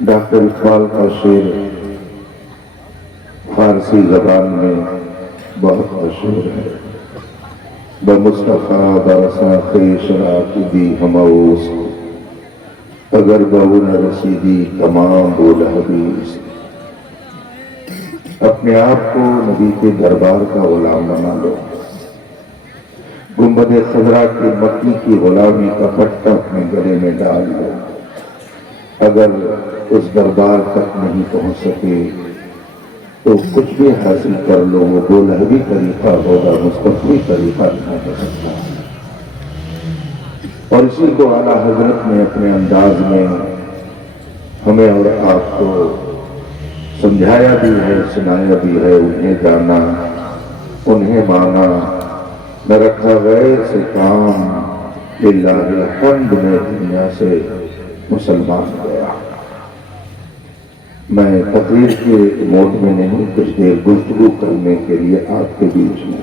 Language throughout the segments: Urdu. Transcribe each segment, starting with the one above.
ڈاکٹر اقبال کا شعر فارسی زبان میں بہت مشہور ہے۔ بمصطفیٰ برساں خویش را دی ہموز، اگر بہو نہ رسیدی تمام بول حدیث۔ اپنے آپ کو نبی کے دربار کا غلام بنا لو، گنبد خضرا کی مکی کی غلامی کا پٹا اپنے گلے میں ڈال لو۔ اگر اس دربار تک نہیں پہنچ سکے تو کچھ بھی حاصل کر لو، وہ بولہبی طریقہ ہوگا، مستقبی طریقہ نہیں ہو سکتا۔ اور اسی کو اعلیٰ حضرت نے اپنے انداز میں ہمیں اور آپ کو سمجھایا بھی ہے، سنایا بھی ہے۔ انہیں جانا، انہیں مانا، نہ رکھا غیر سے کام، للہ الحمد میں دنیا سے مسلمان گیا۔ میں تقریر کے موڈ میں نہیں، کچھ دیر گفتگو کرنے کے لیے آپ کے بیچ میں۔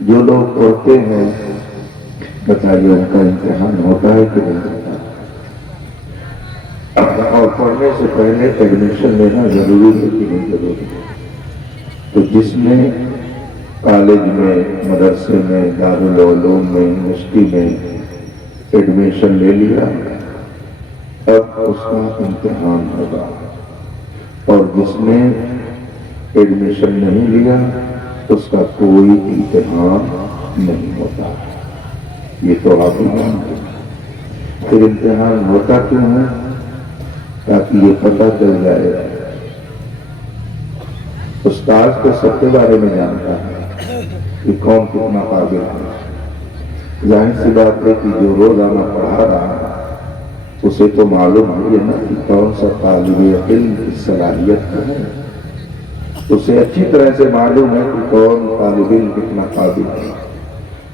جو لوگ پڑھتے ہیں بتائیے ان کا امتحان ہوتا ہے کہ نہیں ہوتا؟ اور پڑھنے سے پہلے ایڈمیشن لینا ضروری ہے کہ نہیں ضروری ہے؟ تو جس نے کالج میں، مدرسے میں، دارالعلوم میں، یونیورسٹی میں ایڈمیشن لے لیا، اب اس کا امتحان ہوگا، اور جس نے ایڈمیشن نہیں لیا اس کا کوئی امتحان نہیں ہوتا۔ یہ تو آپ ہی جانتے ہیں۔ پھر امتحان ہوتا کیوں ہے؟ تاکہ یہ پتہ چل جائے۔ استاد کو سب کے بارے میں جانتا ہے کہ کون کتنا قابل ہے۔ ظاہر سی بات ہے کہ جو روزانہ پڑھا رہا ہے اسے تو معلوم ہے نا کہ کون سا طالب علم کی صلاحیت ہے۔ اسے اچھی طرح سے معلوم ہے کہ کون طالب علم کتنا قابل ہے،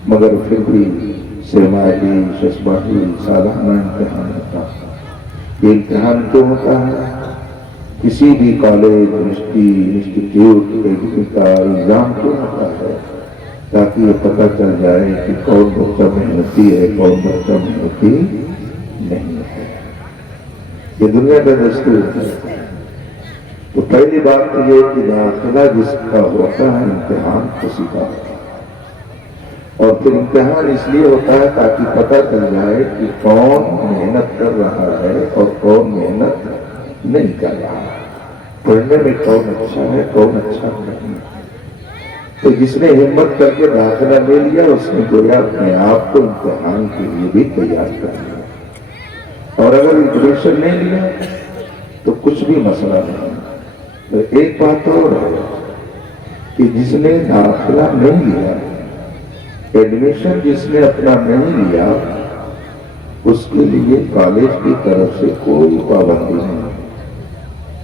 مگر پھر بھی سرماہی، ششماہی، سالانہ امتحان ہوتا ہے۔ یہ امتحان کیوں ہوتا ہے؟ کسی بھی کالج، یونیورسٹی، انسٹیٹیوٹ کا ایگزام کیوں ہوتا ہے؟ تاکہ یہ پتہ چل جائے کہ کون بچہ محنتی ہے، کون بچہ محنتی نہیں ہے۔ یہ دنیا کا دستور ہے۔ تو پہلی بات تو یہ کہ داخلہ جس کا ہوتا ہے امتحان اسی کا ہوتا ہے۔ اور پھر امتحان اس لیے ہوتا ہے تاکہ پتہ چل جائے کہ کون محنت کر رہا ہے اور کون محنت نہیں کر رہا ہے، پڑھنے میں کون اچھا ہے، کون اچھا نہیں۔ تو جس نے ہمت کر کے داخلہ لے لیا اس نے گویا اپنے آپ کو امتحان کے لیے بھی تیار کر لیا۔ اور اگر ایڈمیشن نہیں لیا تو کچھ بھی مسئلہ نہیں۔ تو ایک بات اور ہے کہ جس نے داخلہ نہیں لیا، ایڈمیشن جس نے اپنا نہیں لیا، اس کے لیے کالج کی طرف سے کوئی پابندی نہیں،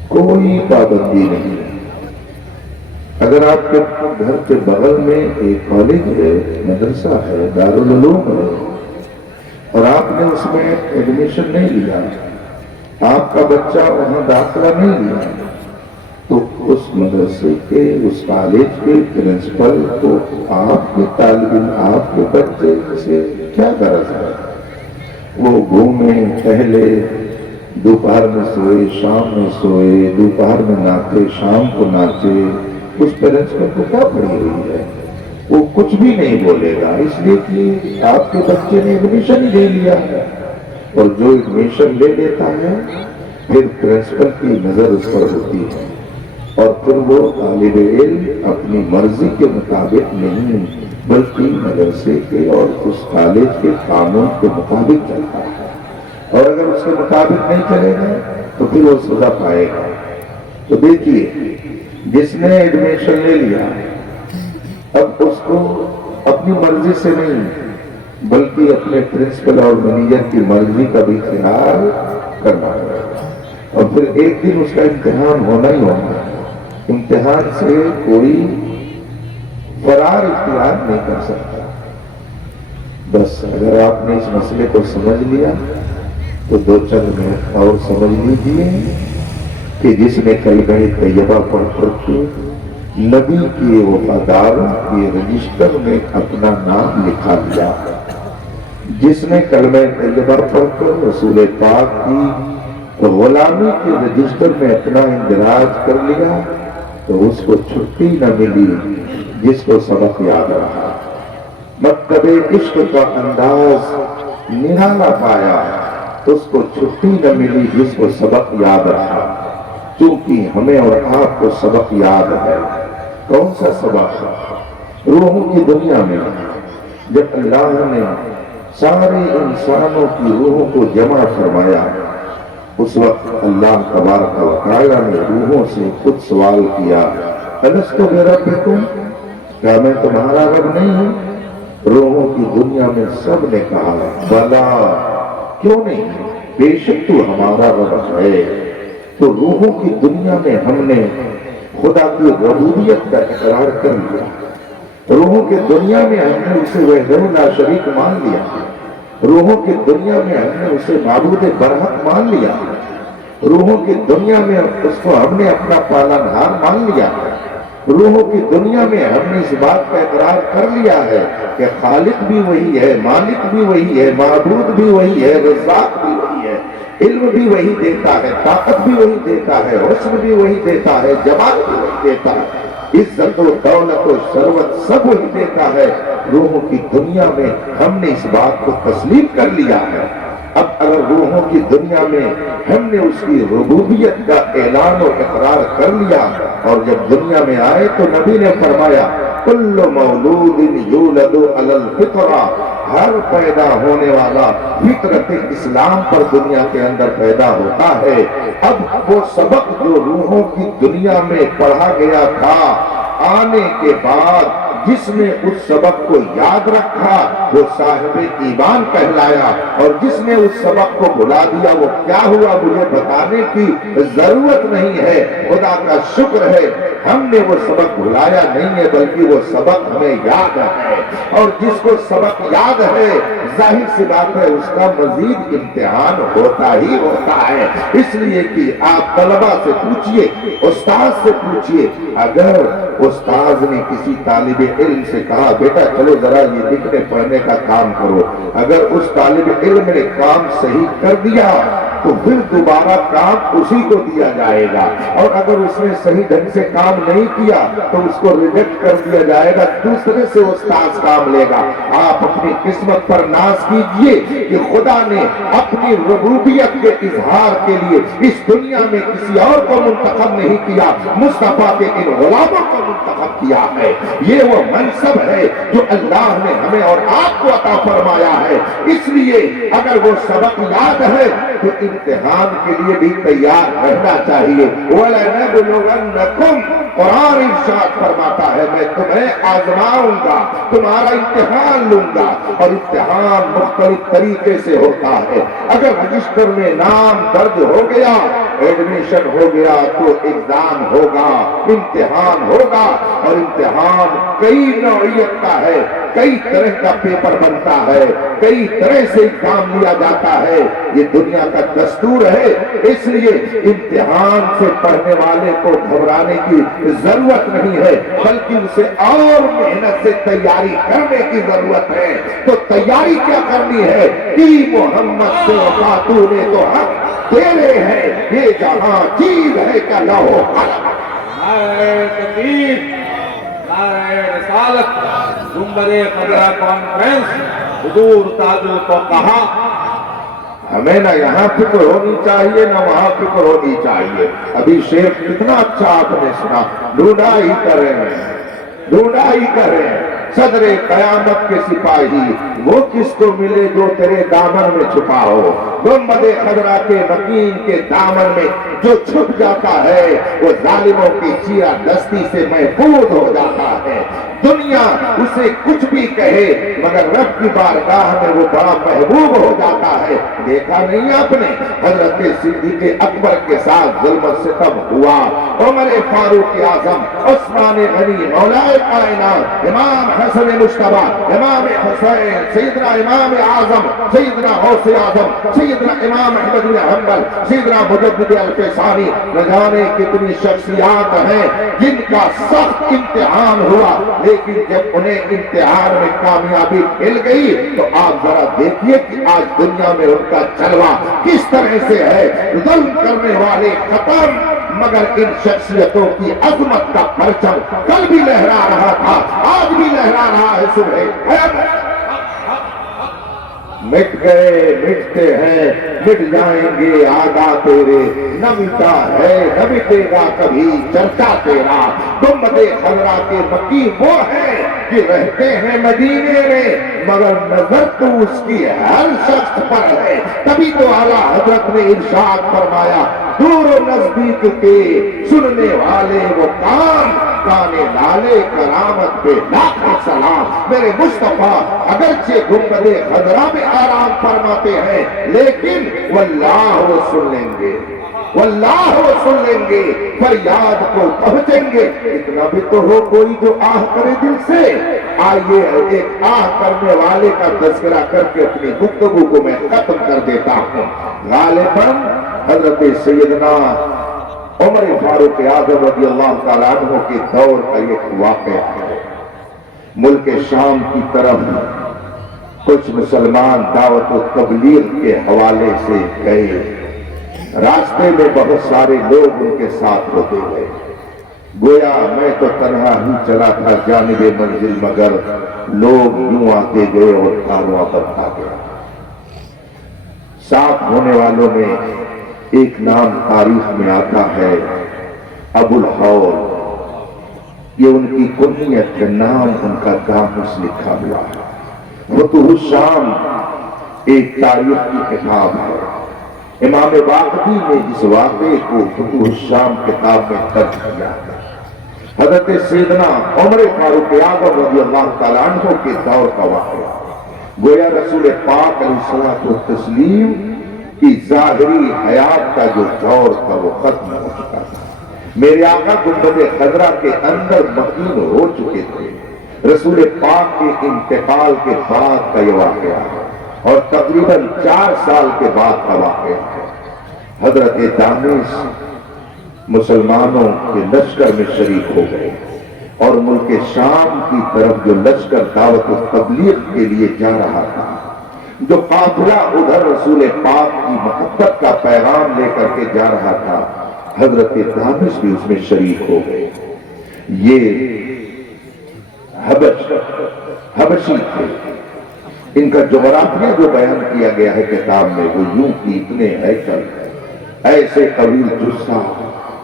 کوئی پابندی نہیں۔ اگر آپ کے گھر کے بغل میں ایک کالج ہے، مدرسہ ہے، دارالعلوم ہے، اور آپ نے اس میں ایڈمیشن نہیں لیا، آپ کا بچہ وہاں داخلہ نہیں لیا، تو اس مدرسے کے، اس کالج کے پرنسپل کو آپ کے طالب علم، آپ کے بچے سے کیا غرض ہے؟ وہ گھومے، ٹہلے، دوپہر میں سوئے، شام میں سوئے، دوپہر میں ناچے، شام کو ناچے، اس پرنسپل کو کیا پڑی ہوئی ہے؟ وہ کچھ بھی نہیں بولے گا، اس لیے کہ آپ کے بچے نے ایڈمیشن ہی لے لیا ہے۔ اور جو ایڈمیشن لے لیتا ہے پھر پرنسپل کی نظر اس پر ہوتی ہے، اور پھر وہ طالب علم اپنی مرضی کے مطابق نہیں بلکہ مدرسے کے اور اس کالج کے قانون کے مطابق چلتا ہے۔ اور اگر اس کے مطابق نہیں چلے گا تو پھر وہ سزا پائے گا۔ تو دیکھیے، جس نے ایڈمیشن لے لیا اب اس کو اپنی مرضی سے نہیں بلکہ اپنے پرنسپل اور مینیجر کی مرضی کا بھی خیال کرنا پڑے گا۔ اور پھر ایک دن اس کا امتحان ہونا ہی ہونا ہے۔ امتحان سے کوئی فرار اختیار نہیں کر سکتا۔ بس اگر آپ نے اس مسئلے کو سمجھ لیا تو دو چند منٹ اور سمجھ لیجیے کہ جس نے کلمہ طیبہ پڑھ کر کے نبی کے وفاداروں کے رجسٹر میں اپنا نام لکھا دیا، جس نے کلمہ طیبہ پڑھ کر رسول پاک کی غلامی کے رجسٹر میں اپنا اندراج کر لیا تو اس کو چھٹی نہ ملی جس کو سبق یاد رہا۔ مکتب عشق کا انداز نرالا پایا تو اس کو چھٹی نہ ملی جس کو سبق یاد رہا۔ چونکہ ہمیں اور آپ کو سبق یاد ہے۔ کون سا سبق؟ روحوں کی دنیا میں جب اللہ نے سارے انسانوں کی روحوں کو جمع فرمایا، اس وقت اللہ تبارک و تعالی نے روحوں سے خود سوال کیا، الستُ بربکم، کیا میں تمہارا رب نہیں ہوں؟ روحوں کی دنیا میں سب نے کہا بلا، کیوں نہیں، بے شک تو ہمارا رب ہے۔ تو روحوں کی دنیا میں ہم نے خدا کی ربوبیت کا اقرار کر لیا۔ روحوں کی دنیا میں ہم نے اسے وحدہ لا شریک مان لیا۔ روحوں کی دنیا میں ہم نے اسے معبود برحق مان لیا۔ روحوں کی دنیا میں اس کو ہم نے اپنا پالنہار مان لیا۔ روحوں کی دنیا میں ہم نے اس بات کا اقرار کر لیا ہے کہ خالق بھی وہی ہے، مالک بھی وہی ہے، معبود بھی وہی ہے، رزاق بھی وہی ہے، علم بھی وہی دیتا ہے، طاقت بھی وہی دیتا ہے، حسن بھی وہی دیتا ہے، جمال بھی وہی دیتا ہے، عزت و دولت و ثروت سب وہی دیتا ہے۔ روحوں کی دنیا میں ہم نے اس بات کو تسلیم کر لیا ہے۔ اب اگر روحوں کی دنیا میں ہم نے اس کی ربوبیت کا اعلان و اقرار کر لیا اور جب دنیا میں آئے تو نبی نے فرمایا کل مولود یولد علی الفطرہ، ہر پیدا ہونے والا فطرت اسلام پر دنیا کے اندر پیدا ہوتا ہے۔ اب وہ سبق جو روحوں کی دنیا میں پڑھا گیا تھا، آنے کے بعد جس نے اس سبق کو یاد رکھا وہ صاحب ایمان کہلایا، اور جس نے اس سبق کو بھلا دیا وہ کیا ہوا مجھے بتانے کی ضرورت نہیں ہے۔ خدا کا شکر ہے ہم نے وہ سبق بھلایا نہیں ہے بلکہ وہ سبق ہمیں یاد ہے، اور جس کو سبق یاد ہے ظاہر سی بات ہے اس کا مزید امتحان ہوتا ہی ہوتا ہے۔ اس لیے کہ آپ طلبہ سے پوچھئے، استاد سے پوچھئے، اگر استاد نے کسی طالب علم سے کہا بیٹا چلو ذرا یہ لکھنے پڑھنے کا کام کرو، اگر اس طالب علم نے کام صحیح کر دیا تو پھر دوبارہ کام اسی کو دیا جائے گا، اور اگر اس نے صحیح ڈھنگ سے کام نہیں کیا تو اس کو ریجیکٹ کر دیا جائے گا، دوسرے سے استاد کام لے گا۔ آپ اپنی قسمت پر ناز کیجئے کہ خدا نے اپنی ربوبیت کے اظہار کے لیے اس دنیا میں کسی اور کو منتخب نہیں کیا، مصطفیٰ کے ان غلاموں کو منتخب کیا ہے۔ یہ وہ منصب ہے جو اللہ نے ہمیں اور آپ کو عطا فرمایا ہے۔ اس لیے اگر وہ سبق یاد ہے تو امتحان کے لیے بھی تیار رہنا چاہیے۔ وَلَنَبْلُوَنَّكُمْ، قرآن ارشاد فرماتا ہے میں تمہیں آزماؤں گا، تمہارا امتحان لوں گا، اور امتحان مختلف طریقے سے ہوتا ہے۔ اگر رجسٹر میں نام درج ہو گیا، ایڈمیشن ہو گیا تو ایگزام ہوگا، امتحان ہوگا، اور امتحان کئی نوعیت کا ہے، کئی طرح کا پیپر بنتا ہے، کئی طرح سے ایگزام لیا جاتا ہے، یہ دنیا کا دستور ہے۔ اس لیے امتحان سے پڑھنے والے کو گھبرانے کی ضرورت نہیں ہے بلکہ اسے اور محنت سے تیاری کرنے کی ضرورت ہے۔ تو تیاری کیا کرنی ہے کہ محمد سے وفاتو نے تو حق تیرے ہے، یہ جہاں چیز ہے کیا لہو قلم۔ نعرہ تکبیر، نعرہ رسالت، جنبد خضرہ کانفرنس، حضور تاج الفقہا۔ ہمیں نہ یہاں فکر ہونی چاہیے نہ وہاں فکر ہونی چاہیے۔ ابھی شیخ کتنا اچھا آپ نے سنا، ڈھونڈا ہی کریں، ڈھونڈا ہی کریں، صدر قیامت کے سپاہی وہ کس کو ملے جو تیرے دامن میں چھپا ہو۔ گنبد خضرا کے مکین کے دامن میں جو چھپ جاتا ہے وہ ظالموں کی چیرہ دستی سے محفوظ ہو جاتا ہے۔ دنیا اسے کچھ بھی کہے مگر رب کی بارگاہ میں وہ بڑا محبوب ہو جاتا ہے۔ دیکھا نہیں آپ نے حضرت صدیق اکبر کے ساتھ ظلم و ستم ہوا، عمر فاروق اعظم، عثمان غنی، مولا کائنات، امام حسن مجتبی، امام حسین، سیدنا امام اعظم، سیدنا غوث اعظم، سیدنا امام احمد بن حنبل، سیدنا مجدد الفسانی، نہ جانے کتنی شخصیات ہیں جن کا سخت امتحان ہوا لیکن لیکن جب انہیں امتحان میں کامیابی مل گئی تو آپ ذرا دیکھیے کہ آج دنیا میں ان کا جلوہ کس طرح سے ہے. ظلم کرنے والے ختم، مگر ان شخصیتوں کی عظمت کا پرچم کل بھی لہرا رہا تھا، آج بھی لہرا رہا ہے. صبح مٹ گئے، مٹتے ہیں، مٹ جائیں گے آگا تیرے، نہ مٹا ہے نہ مٹے گا کبھی چرچا تیرا. گنبد خضرا کے مکی وہ ہے کہ رہتے ہیں مدینے میں مگر نظر تو اس کی ہر شخص پر ہے. تبھی تو اعلیٰ حضرت نے ارشاد فرمایا دور و نزدیک کے سننے والے وہ کان، کانے لالے کرامت پہ لاکھ سلام. میرے مصطفیٰ اگرچہ گنبد خضرا میں آرام فرماتے ہیں لیکن واللہ وہ سن لیں گے، واللہ وہ سن لیں گے، فریاد کو پہنچیں گے. اتنا بھی تو ہو کوئی جو آہ کرے دل سے. آئیے ایک آہ کرنے والے کا تذکرہ کر کے اپنی گفتگو کو میں ختم کر دیتا ہوں. غالباً حضرت سیدنا عمر فاروق اعظم رضی اللہ تعالیٰ عنہ کے دور کا ایک واقعہ ہے. ملک شام کی طرف کچھ مسلمان دعوت و تبلیغ کے حوالے سے گئے. راستے میں بہت سارے لوگ ان کے ساتھ ہوتے گئے. گویا میں تو تنہا ہی چلا تھا جانب منزل، مگر لوگ یوں آتے گئے اور کارواں بڑھتا گیا. ساتھ ہونے والوں میں ایک نام تاریخ میں آتا ہے ابو الحول. یہ ان کی کنیت کا نام، ان کا گامس لکھا ہوا ہے. فتوح الشام ایک تاریخ کی کتاب ہے. امام باقری نے اس واقعے کو فتوح الشام کتاب میں درج کیا ہے. حضرت سیدنا عمر فاروق اعظم رضی اللہ تعالیٰ عنہ کے دور کا واقعہ. گویا رسول پاک علیہ الصلوۃ والتسلیم کی ظاہری حیات کا جو دور تھا وہ ختم ہو چکا تھا. میرے آقا گنبد خضرا کے اندر مقیم ہو چکے تھے. رسول پاک کے انتقال کے بعد کا یہ واقعہ ہے اور تقریباً 4 سال کے بعد کا واقعہ ہے. حضرت دانش مسلمانوں کے لشکر میں شریک ہو گئے اور ملک شام کی طرف جو لشکر دعوت و تبلیغ کے لیے جا رہا تھا، جو قافلہ ادھر رسول پاک کی محبت کا پیغام لے کر کے جا رہا تھا، حضرت دانش بھی اس میں شریک ہو گئے. یہ حبشی تھے. ان کا جغرافیہ جو بیان کیا گیا ہے کتاب میں وہ یوں کہ اتنے ہیکل، ایسے طویل جسہ،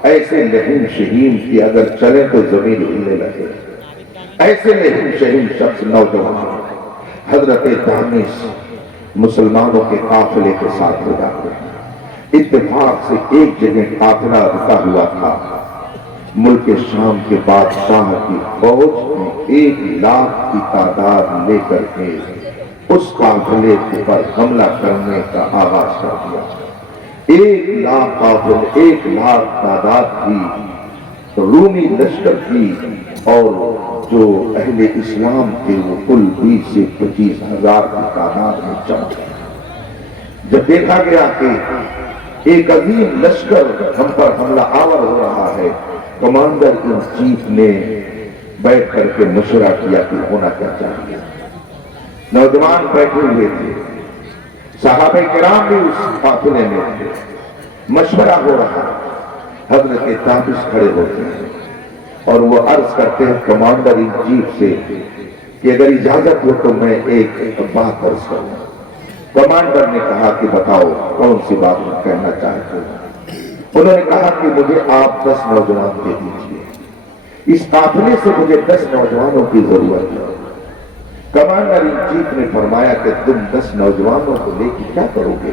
ایسے لہیم شہیم کہ اگر چلے تو زمین ہلنے لگے. ایسے لہیم شہیم شخص نوجوان. حضرت دانش مسلمانوں کے قافلے کے ساتھ ہو جاتے ہیں. اتفاق سے ایک جگہ قافلہ رکا ہوا تھا. ملک شام کے بادشاہ کی فوج 1 لاکھ کی تعداد لے کر کے اس قافلے پر حملہ کرنے کا آغاز کر دیا. 1 لاکھ قافلے، 1 لاکھ تعداد تھی رومی لشکر کی، اور جو اہل اسلام تھے وہ کل 20 سے 25 ہزار کی تعداد میں جمع. جب دیکھا گیا کہ ایک عظیم لشکر ہم پر حملہ آور ہو رہا ہے، کمانڈر ان چیف نے بیٹھ کر کے مشورہ کیا کہ ہونا کیا چاہیے. نوجوان بیٹھے ہوئے تھے، صحابہ کرام بھی اس قافلے میں تھے. مشورہ ہو رہا. حضرت دانش کھڑے ہوتے ہیں اور وہ عرض کرتے ہیں کمانڈر ان چیف سے کہ اگر اجازت ہو تو میں ایک بات عرض کروں. کمانڈر نے کہا کہ بتاؤ کون سی بات کہنا چاہتے ہیں. انہوں نے کہا کہ مجھے آپ 10 نوجوان دے دیجیے. اس قافلے سے مجھے 10 نوجوانوں کی ضرورت ہے. کمانڈر ان چیف نے فرمایا کہ تم 10 نوجوانوں کو لے کے کیا کرو گے؟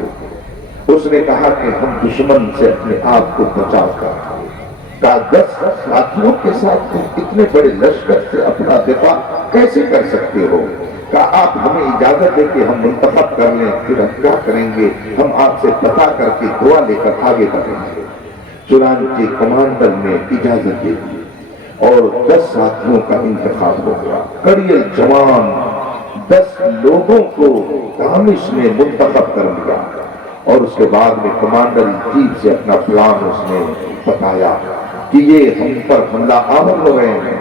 اس نے کہا کہ ہم دشمن سے اپنے آپ کو بچا کر. کہا 10 ساتھیوں کے ساتھ تم اتنے بڑے لشکر سے اپنا دفاع کیسے کر سکتے ہو؟ کہا آپ ہمیں اجازت دے کہ ہم منتخب کر لیں، پھر ہم کیا کریں گے ہم آپ سے پتا کر کے دعا لے کر آگے بڑھیں گے. چنانچہ کمانڈر نے اجازت دے دی اور 10 ساتھیوں کا انتخاب ہو گیا. کڑیل جوان 10 لوگوں کو دانش نے منتخب کر لیا اور اس کے بعد میں کمانڈر ان چیف سے اپنا پلان اس نے بتایا کہ یہ ہم پر حملہ آور ہو رہے ہیں.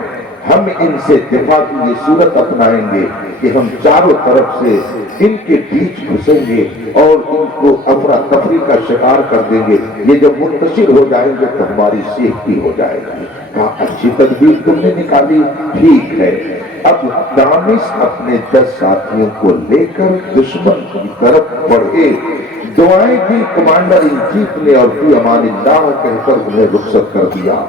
ہم ان سے دفاع کی یہ صورت اپنائیں گے کہ ہم چاروں طرف سے ان کے بیچ گھسیں گے اور ان کو افراتفری کا شکار کر دیں گے. یہ جب منتشر ہو جائیں گے تو ہماری سیفٹی ہو جائے گی. کہا اچھی تدبیر تم نے نکالی, ٹھیک ہے. اب دانش اپنے 10 ساتھیوں کو لے کر دشمن کی طرف بڑھے. دعائیں دی کمانڈر ان چیف نے اور فی امان اللہ کہہ کر انہیں رخصت کر دیا.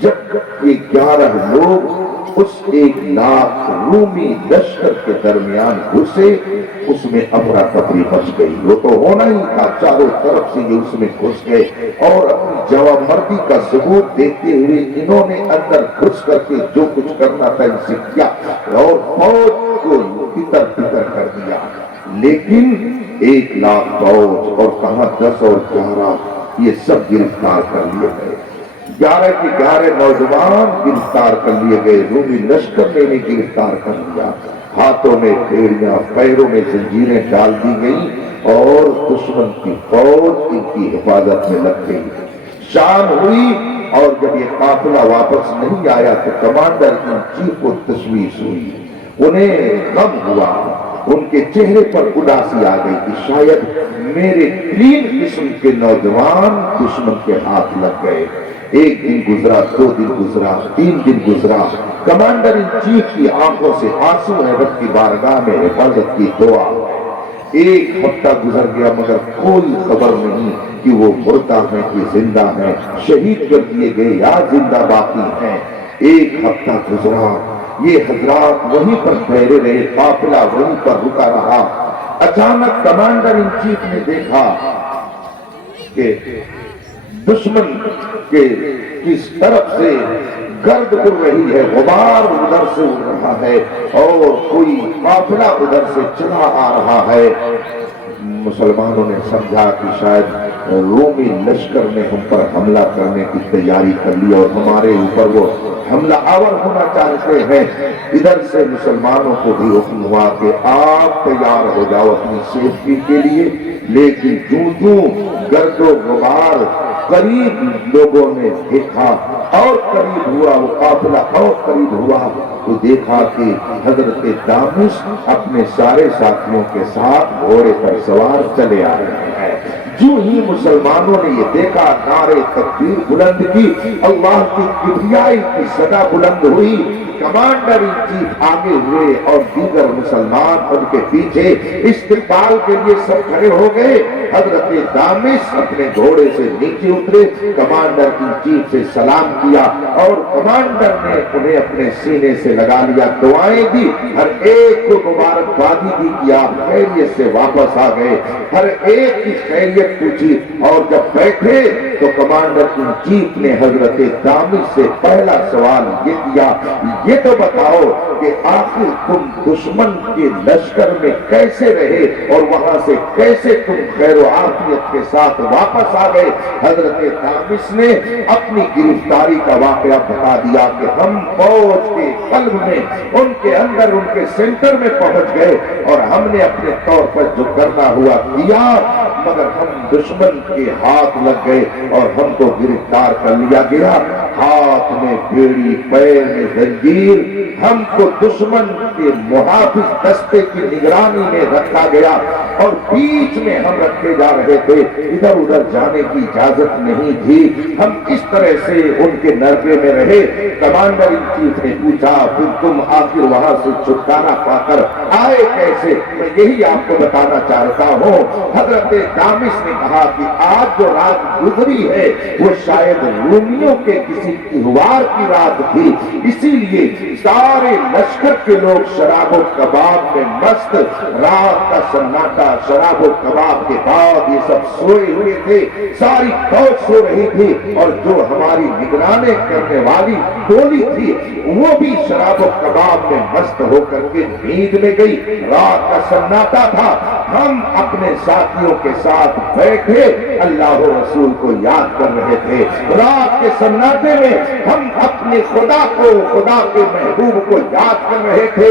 جب یہ 11 لوگ اس 1,00,000 رومی لشکر کے درمیان گھسے, اس میں افراتفری مچ گئی. وہ تو ہونا ہی تھا, چاروں طرف سے یہ اس میں گھس گئے اور اپنی جوامردی کا ثبوت دیتے ہوئے انہوں نے اندر گھس کر کے جو کچھ کرنا تھا ان سے کیا اور فوج کو تتر بتر کر دیا. لیکن 1,00,000 فوج اور کہاں 10 اور 11 یہ سب گرفتار کر لیے گئے. 11 کے 11 نوجوان گرفتار کر لیے گئے. رومی لشکر نے انہیں گرفتار کر لیا. ہاتھوں میں بیڑیاں, پیروں میں زنجیریں ڈال دی گئیں اور دشمن کی فوج ان کی حفاظت میں لگ گئی. شام ہوئی اور جب یہ قافلہ واپس نہیں آیا تو کمانڈر ان چیف کو تشویش ہوئی. انہیں غم ہوا, ان کے چہرے پر اداسی آ گئی کہ شاید میرے 3 قسم کے نوجوان دشمن کے ہاتھ لگ گئے. 1 دن گزرا, 2 دن گزرا, 3 دن گزرا. کمانڈر ان چیف کی آنکھوں سے آنسو ہے, رب کی بارگاہ میں حفاظت کی دعا. 1 ہفتہ گزر گیا مگر کوئی خبر نہیں کہ وہ مردہ ہیں کہ زندہ ہیں, شہید کر دیے گئے یا زندہ باقی ہیں. 1 ہفتہ گزرا, یہ حضرات وہیں پر ٹھہرے رہے, قافلہ وہیں پر رکا رہا. اچانک کمانڈر ان چیف نے دیکھا کہ دشمن کے کس طرف سے گرد اڑ رہی ہے, غبار ادھر سے اڑ رہا ہے اور کوئی قافلہ ادھر سے چلا آ رہا ہے. مسلمانوں نے سمجھا کہ شاید رومی لشکر نے ہم پر حملہ کرنے کی تیاری کر لی اور ہمارے اوپر وہ حملہ آور ہونا چاہتے ہیں. ادھر سے مسلمانوں کو بھی حکم ہوا کہ آپ تیار ہو جاؤ اپنی سیفٹی کے لیے. لیکن جو گرد و غبار قریب لوگوں نے دیکھا اور قریب ہوا, وہ قافلہ اور قریب ہوا تو دیکھا کہ حضرت دانش اپنے سارے ساتھیوں کے ساتھ گھوڑے پر سوار چلے آ رہے ہیں. جو ہی مسلمانوں نے یہ دیکھا, نعرے تکبیر بلند کی, اللہ کی کبریائی کی صدا بلند ہوئی. کمانڈر ان چیف آگے ہوئے اور دیگر مسلمان ان کے پیچھے استقبال کے لیے سب کھڑے ہو گئے. حضرت دانش اپنے گھوڑے سے نیچے اترے, کمانڈر ان چیف سے سلام کیا اور کمانڈر نے انہیں اپنے سینے سے لگا لیا, دعائیں دی, ہر ایک کو مبارکبادی دی کہ آپ خیریت سے واپس آ گئے. ہر ایک کی خیریت پوچھی اور جب بیٹھے تو کمانڈر ان چیف نے حضرت دانش سے پہلا سوال یہ کیا, یہ تو بتاؤ کہ آخر تم دشمن کے لشکر میں کیسے رہے اور وہاں سے کیسے تم خیر و عافیت کے ساتھ واپس آ گئے. حضرت دانش نے اپنی گرفتاری کا واقعہ بتا دیا کہ ہم فوج کے قلب میں, ان کے اندر, ان کے سینٹر میں پہنچ گئے اور ہم نے اپنے طور پر جو کرنا ہوا کیا, مگر ہم دشمن کے ہاتھ لگ گئے اور ہم کو گرفتار کر لیا گیا. ہاتھ میں بیڑی, پیر میں زنجیر, ہم کو دشمن کے محافظ دستے کی نگرانی میں رکھا گیا اور بیچ میں ہم رکھے جا رہے تھے, ادھر ادھر جانے کی اجازت نہیں تھی. ہم اس طرح سے ان کے نربے میں رہے. کمانڈر ان چیف نے پوچھا, پھر تم آخر وہاں سے چھٹکارا پا کر آئے کیسے؟ میں یہی آپ کو بتانا چاہتا ہوں. حضرت دانش نے کہا کہ آج جو رات گزری ہے وہ شاید رومیوں کے کسی تہوار کی رات تھی, اسی لیے سارے لشکر کے لوگ شراب و کباب میں مست, رات کا سناٹا, شراب و کباب کے بعد یہ سب سوئے ہوئے تھے, ساری فوج سو رہی تھی اور جو ہماری نگرانی کرنے والی ٹولی تھی وہ بھی شراب و کباب میں مست ہو کر کے نیند میں گئی. رات کا سناٹا تھا, ہم اپنے ساتھیوں کے ساتھ بیٹھے اللہ و رسول کو یاد کر رہے تھے. رات کے سناٹے میں ہم اپنے خدا کو, خدا کے محبوب کو یاد کر رہے تھے.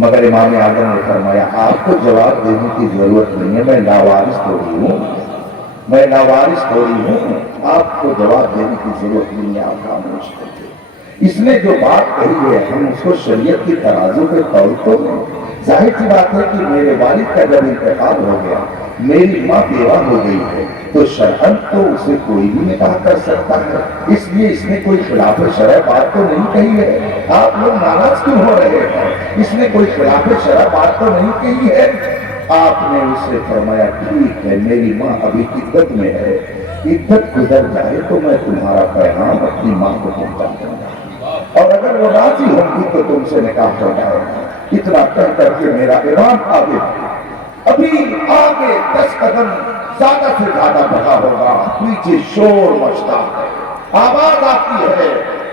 مگر امام اعظم نے فرمایا آپ کو جواب دینے کی ضرورت نہیں ہے، میں لاوارث تھوڑی ہوں، میں لاوارث تھوڑی ہوں، آپ کو جواب دینے کی ضرورت نہیں ہے، آپ خاموش کیجیے۔ اس نے جو بات کہی ہے ہم اس کو شریعت کی ترازو پہ تول تو لیں۔ ظاہر سی بات ہے کہ میرے والد کا جب انتقال ہو گیا، میری ماں بیوہ ہو گئی ہے، تو شرعاً تو اسے کوئی بھی نکاح کر سکتا ہے، اس لیے اس نے کوئی خلاف شرع بات تو نہیں کہی ہے۔ آپ لوگ ناراض کیوں ہو رہے ہیں؟ اس نے کوئی خلاف شرع بات تو نہیں کہی ہے۔ آپ نے اس سے فرمایا ٹھیک ہے، میری ماں ابھی عدت میں ہے، عدت گزر جائے تو میں تمہارا پیغام اپنی ماں کو پہنچا دوں گا، اور اگر وہ راضی ہوگی تو تم سے نکاح ہو جائے گا۔ اتنا کہہ کر کے میرا امام آگے ابھی آگے 10 قدم زیادہ سے زیادہ بڑھا ہوگا، پیچھے شور مچتا ہے، آواز آتی ہے،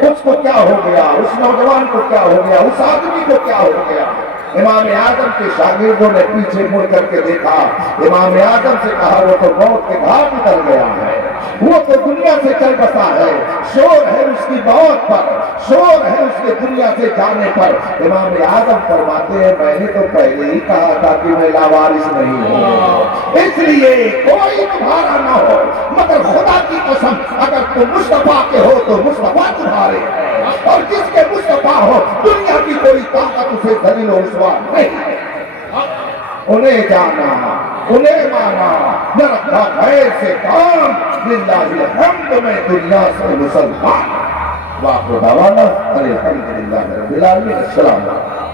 اس کو کیا ہو گیا، اس نوجوان کو کیا ہو گیا، اس آدمی کو کیا ہو گیا۔ امام اعظم کے شاگردوں نے پیچھے مڑ کر کے دیکھا، امام اعظم سے کہا وہ تو موت کے گھاٹ اتر گیا ہے، وہ تو دنیا سے چل بسا ہے، شور ہے اس کی موت پر، شور ہے اس کے دنیا سے جانے پر۔ امام اعظم فرماتے ہیں میں نے تو پہلے ہی کہا تھا کہ میں لاوارث نہیں ہوں، اس لیے کوئی تمہارا نہ ہو، مگر خدا کی قسم اگر تم مصطفیٰ کے ہو تو مصطفیٰ تمہارے ہیں، اور جس کے مصطفیٰ ہو دنیا کی کوئی طاقت اسے ذلیل و رسوا نہیں۔ انہیں جانا، انہیں مانا، نہ رکھا غیر سے کام، للہ الحمد میں دنیا سے مسلمان۔ واقع دعوانا الحمدللہ رب العالمین۔ السلام علیکم۔